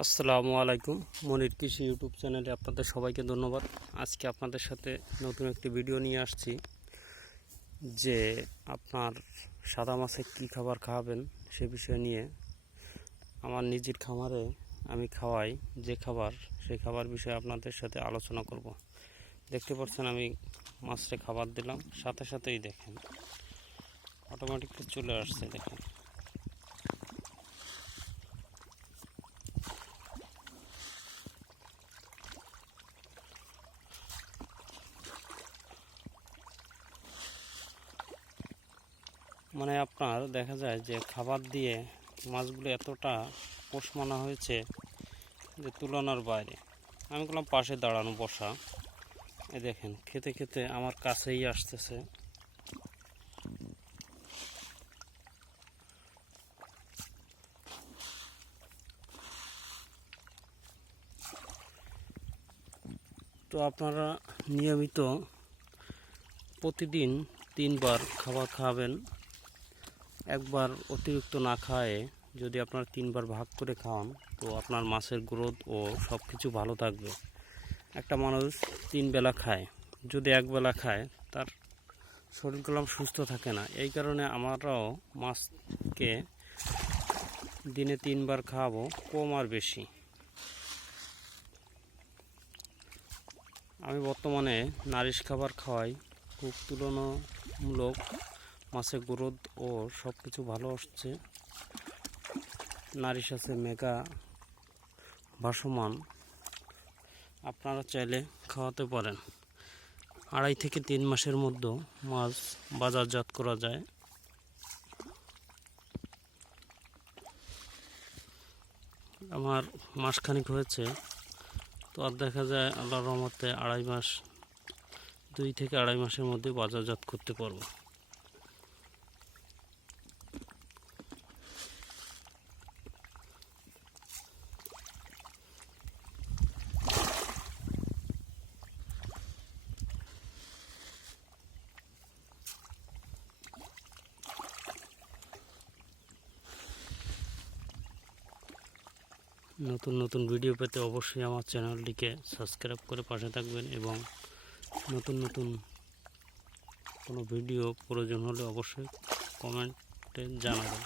আসসালামু আলাইকুম মনির কৃষি ইউটিউব চ্যানেলে আপনাদের সবাইকে ধন্যবাদ। আজকে আপনাদের সাথে নতুন একটি ভিডিও নিয়ে আসছি যে আপনার সাদা মাছে কী খাবার খাওয়াবেন সে বিষয় নিয়ে। আমার নিজের খামারে আমি খাওয়াই যে খাবার, সেই খাবার বিষয়ে আপনাদের সাথে আলোচনা করব। দেখতে পাচ্ছেন আমি মাছটা খাবার দিলাম, সাথে সাথেই দেখেন অটোমেটিকলি চলে আসছে, দেখেন। মানে আপনার দেখা যায় যে খাবার দিয়ে মাছগুলো এতটা পোষ মানা হয়েছে যে তুলনার বাইরে। আমি বললাম, পাশে দাঁড়ানো, বসা। এ দেখেন, খেতে খেতে আমার কাছেই আসতেছে। তো আপনারা নিয়মিত প্রতিদিন তিনবার খাবার খাওয়াবেন একবার অতিরিক্ত না খাওয়ায়ে যদি আপনার তিনবার ভাগ করে খাওয়ান তো আপনার মাছের গ্রোথ ও সব কিছু ভালো থাকবে। একটা মানুষ তিন বেলা খায়, যদি এক বেলা খায়, তার শরীরগুলো সুস্থ থাকে না। এই কারণে আমরাও মাছকে দিনে তিনবার খাওয়াবো কম আর বেশি। আমি বর্তমানে নারিশ খাবার খাওয়াই খুব তুলনামূলক মাছের গ্রোথ ও সব কিছু ভালো আসছে। নারিশ আছে, মেগা ভাসমান। আপনারা চাইলে খাওয়াতে পারেন। আড়াই থেকে তিন মাসের মধ্যে মাছ বাজারজাত করা যায়। আমার মাসখানিক হয়েছে, তো আর দেখা যায় আল্লাহর রহমতে আড়াই মাস, দুই থেকে আড়াই মাসের মধ্যে বাজারজাত করতে পারব। নতুন নতুন ভিডিও পেতে অবশ্যই আমার চ্যানেলটিকে সাবস্ক্রাইব করে পাশে থাকবেন এবং নতুন নতুন কোনো ভিডিও প্রয়োজন হলে অবশ্যই কমেন্টে জানাবেন।